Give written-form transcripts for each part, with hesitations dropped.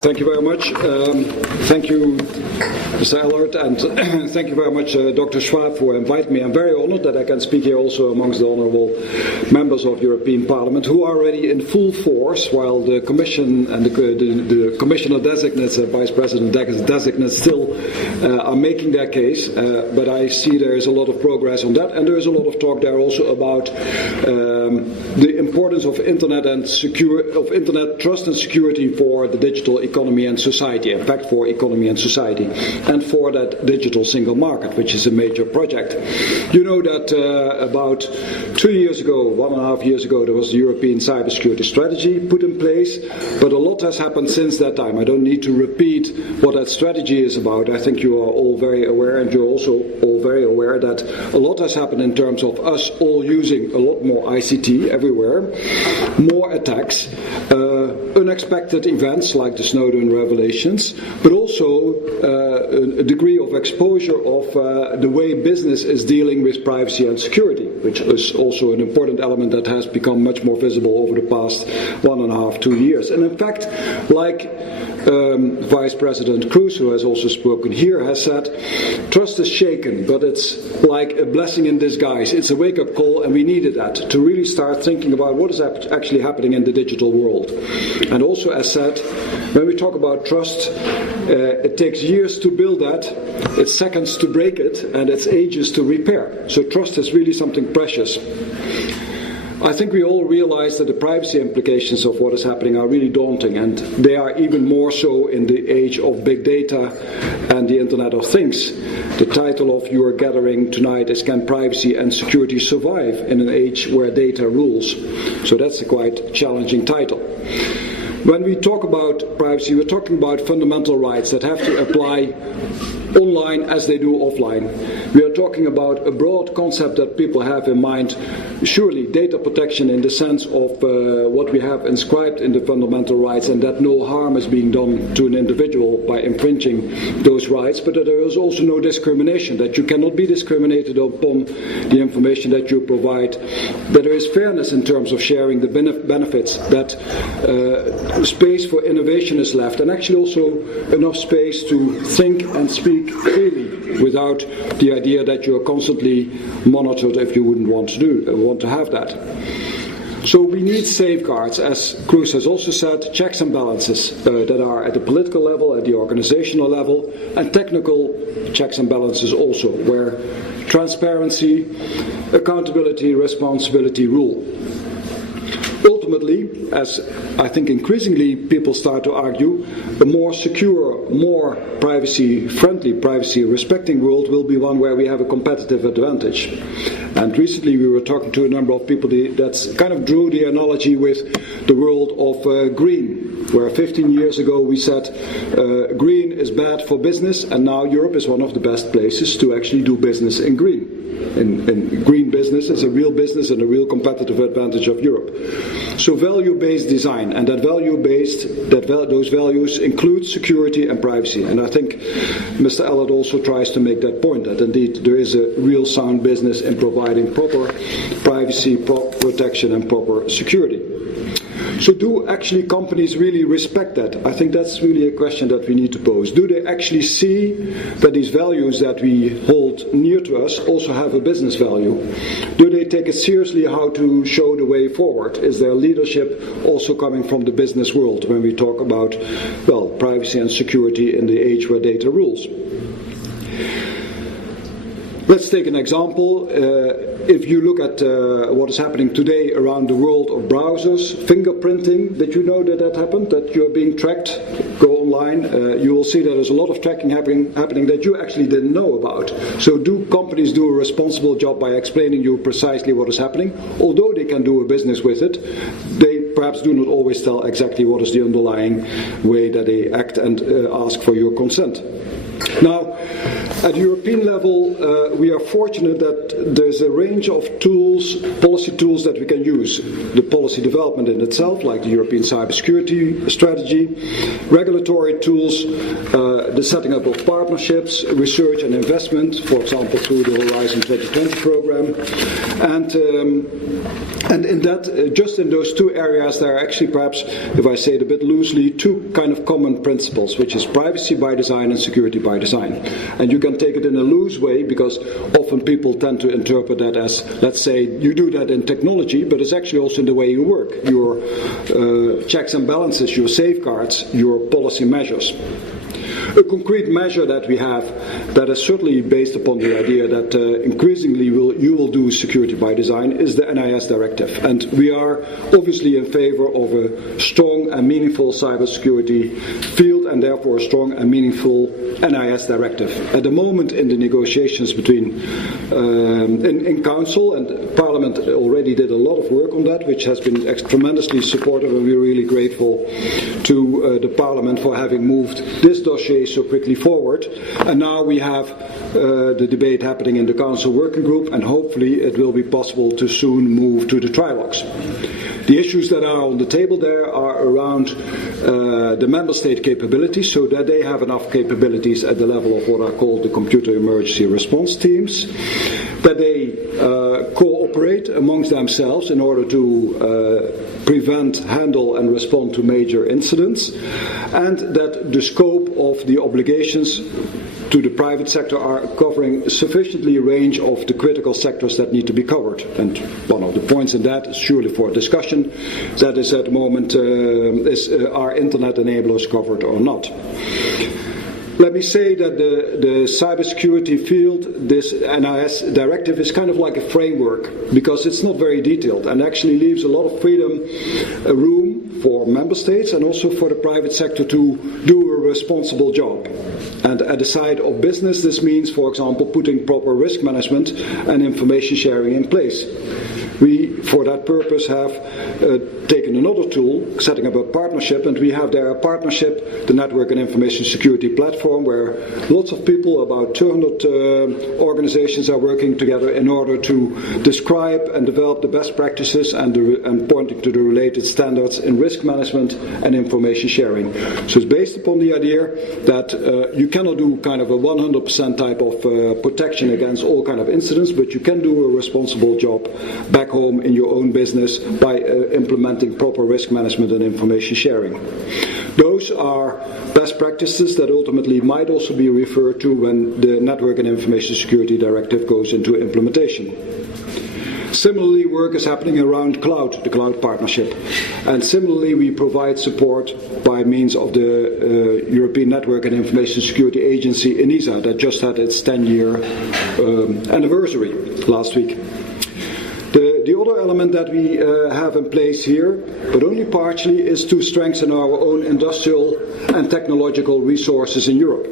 Thank you very much. Thank you, Mr. Ellard, and thank you very much, Dr. Schwab, for inviting me. I'm very honored that I can speak here also amongst the honorable members of European Parliament who are already in full force while the Commission and the Commissioner designates, Vice President designates still are making their case. But I see there is a lot of progress on that, and there is a lot of talk there also about the importance of Internet trust and security for the digital economy and society, in fact for economy and society, and for that digital single market, which is a major project. You know that about 2 years ago, 1.5 years ago, there was the European Cybersecurity strategy put in place, but a lot has happened since that time. I don't need to repeat what that strategy is about. I think you are all very aware, and you're also all very aware that a lot has happened in terms of us all using a lot more ICT everywhere, more attacks, unexpected events like the Snowden revelations, but also a degree of exposure of the way business is dealing with privacy and security, which is also an important element that has become much more visible over the past 1.5, 2 years. And in fact, like Vice President Cruz, who has also spoken here, has said, trust is shaken, but it's like a blessing in disguise. It's a wake-up call, and we needed that to really start thinking about what is actually happening in the digital world. And also, as said, when we talk about trust, it takes years to build that, it's seconds to break it, and it's ages to repair. So trust is really something precious. I think we all realize that the privacy implications of what is happening are really daunting, and they are even more so in the age of big data and the Internet of Things. The title of your gathering tonight is Can Privacy and Security Survive in an Age Where Data Rules? So that's a quite challenging title. When we talk about privacy, we're talking about fundamental rights that have to apply online as they do offline. We are talking about a broad concept that people have in mind. Surely data protection in the sense of what we have inscribed in the fundamental rights, and that no harm is being done to an individual by infringing those rights, but that there is also no discrimination, that you cannot be discriminated upon the information that you provide, that there is fairness in terms of sharing the benefits, that space for innovation is left, and actually also enough space to think and speak freely without the idea that you are constantly monitored if you wouldn't want to have that. So we need safeguards, as Cruz has also said, checks and balances that are at the political level, at the organizational level, and technical checks and balances also, where transparency, accountability, responsibility rule. Ultimately, as I think increasingly people start to argue, a more secure, more privacy-friendly, privacy-respecting world will be one where we have a competitive advantage. And recently we were talking to a number of people that kind of drew the analogy with the world of green, where 15 years ago we said green is bad for business, and now Europe is one of the best places to actually do business in green. In green business is a real business and a real competitive advantage of Europe. So value-based design, and those values include security and privacy. And I think Mr. Ellard also tries to make that point, that indeed there is a real sound business in providing proper privacy, proper protection and proper security. So do actually companies really respect that? I think that's really a question that we need to pose. Do they actually see that these values that we hold near to us also have a business value? Do they take it seriously how to show the way forward? Is their leadership also coming from the business world when we talk about, well, privacy and security in the age where data rules? Let's take an example. If you look at what is happening today around the world of browsers, fingerprinting, did you know that happened? That you're being tracked? Go online, you will see that there's a lot of tracking happening that you actually didn't know about. So do companies do a responsible job by explaining you precisely what is happening? Although they can do a business with it, they perhaps do not always tell exactly what is the underlying way that they act and ask for your consent. Now, at the European level, we are fortunate that there's a range of tools, policy tools that we can use. The policy development in itself, like the European Cybersecurity strategy, regulatory tools, the setting up of partnerships, research and investment, for example, through the Horizon 2020 program, And in that, just in those two areas, there are actually perhaps, if I say it a bit loosely, two kind of common principles, which is privacy by design and security by design. And you can take it in a loose way, because often people tend to interpret that as, let's say, you do that in technology, but it's actually also in the way you work, your checks and balances, your safeguards, your policy measures. A concrete measure that we have that is certainly based upon the idea that increasingly you will do security by design is the NIS directive. And we are obviously in favor of a strong and meaningful cybersecurity field, and therefore a strong and meaningful NIS directive. At the moment in the negotiations between in Council, and Parliament already did a lot of work on that, which has been tremendously supportive, and we're really grateful to the Parliament for having moved this dossier so quickly forward. And now we have the debate happening in the Council Working Group, and hopefully it will be possible to soon move to the trilogues. The issues that are on the table there are around the member state capabilities, so that they have enough capabilities at the level of what are called the computer emergency response teams, that they cooperate amongst themselves in order to prevent, handle and respond to major incidents, and that the scope of the obligations to the private sector are covering sufficiently range of the critical sectors that need to be covered. And one of the points in that is surely for discussion, that is at the moment, are internet enablers covered or not? Let me say that the cybersecurity field, this NIS directive, is kind of like a framework, because it's not very detailed and actually leaves a lot of freedom, room for member states and also for the private sector to do a responsible job. And at the side of business, this means, for example, putting proper risk management and information sharing in place. We, for that purpose, have taken another tool, setting up a partnership, and we have there a partnership, the Network and Information Security Platform, where lots of people, about 200 organizations are working together in order to describe and develop the best practices and pointing to the related standards in risk management and information sharing. So it's based upon the idea that you cannot do kind of a 100% type of protection against all kind of incidents, but you can do a responsible job back home in your own business by implementing proper risk management and information sharing. Those are best practices that ultimately might also be referred to when the Network and Information Security Directive goes into implementation. Similarly, work is happening around cloud, the cloud partnership. And similarly, we provide support by means of the European Network and Information Security Agency, EMEA, that just had its 10-year anniversary last week. The other element that we have in place here, but only partially, is to strengthen our own industrial and technological resources in Europe.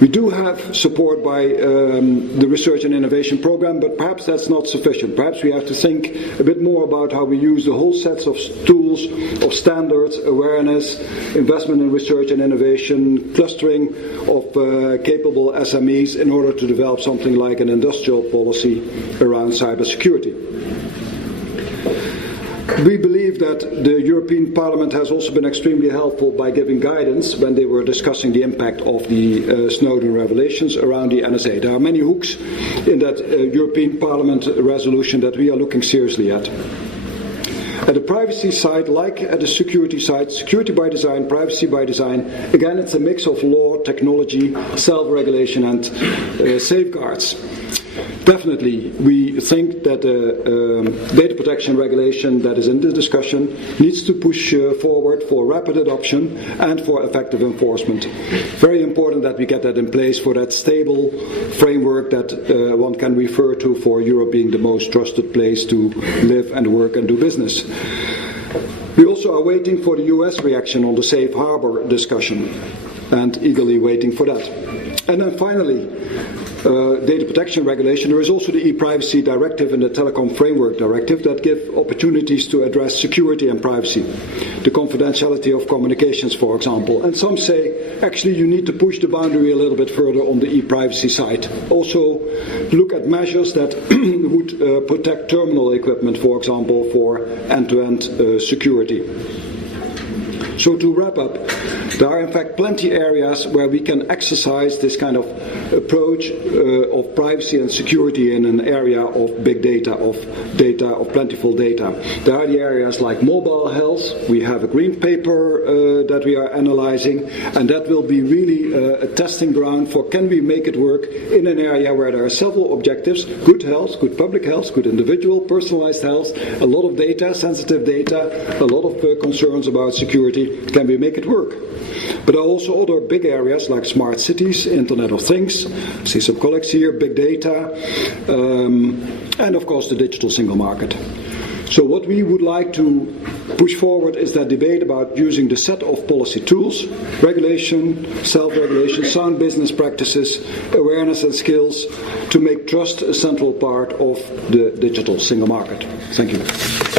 We do have support by the Research and Innovation Program, but perhaps that's not sufficient. Perhaps we have to think a bit more about how we use the whole sets of tools, of standards, awareness, investment in research and innovation, clustering of capable SMEs in order to develop something like an industrial policy around cybersecurity. We believe that the European Parliament has also been extremely helpful by giving guidance when they were discussing the impact of the Snowden revelations around the NSA. There are many hooks in that European Parliament resolution that we are looking seriously at. At the privacy side, like at the security side, security by design, privacy by design, again it's a mix of law, technology, self-regulation and safeguards. Definitely, we think that the data protection regulation that is in the discussion needs to push forward for rapid adoption and for effective enforcement. Very important that we get that in place for that stable framework that one can refer to for Europe being the most trusted place to live and work and do business. We also are waiting for the US reaction on the safe harbor discussion and eagerly waiting for that. And then finally, data protection regulation, there is also the e-privacy directive and the telecom framework directive that give opportunities to address security and privacy, the confidentiality of communications, for example. And some say actually you need to push the boundary a little bit further on the e-privacy side. Also look at measures that would protect terminal equipment, for example, for end-to-end security. So to wrap up, there are in fact plenty areas where we can exercise this kind of approach of privacy and security in an area of big data, of plentiful data. There are the areas like mobile health. We have a green paper that we are analyzing, and that will be really a testing ground for can we make it work in an area where there are several objectives: good health, good public health, good individual, personalized health, a lot of data, sensitive data, a lot of concerns about security. Can we make it work? But there are also other big areas like smart cities, Internet of Things, I see some colleagues here, big data, and of course the digital single market. So what we would like to push forward is that debate about using the set of policy tools, regulation, self-regulation, sound business practices, awareness and skills to make trust a central part of the digital single market. Thank you.